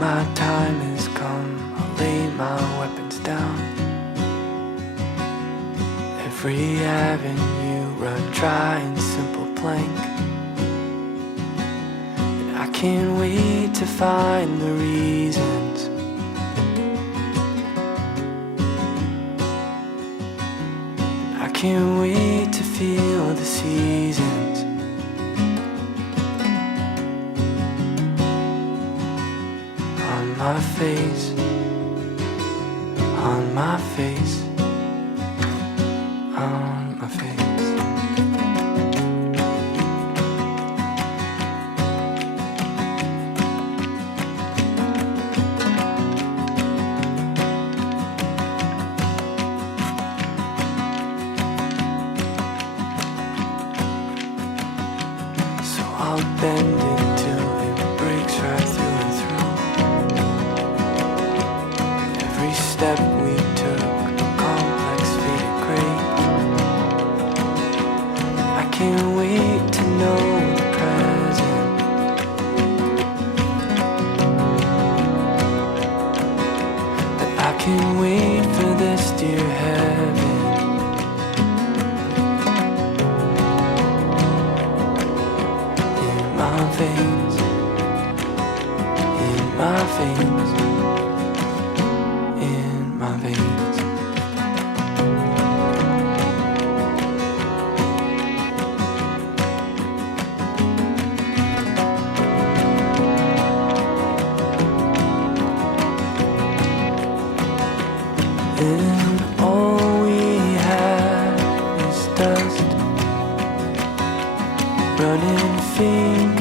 my time has come, I'll lay my weapons down. Every avenue run dry and simple blank, and I can't wait to find the reasons. I can't wait to feel the seasons. On my face, on my face, on my face. So I'll bend it till it breaks right through and through. Every step we took, a complex faded gray. I can't wait to know the present. But I can't wait for this dear heaven. In my veins, in my veins, in my veins. And all we have is dust, running fingers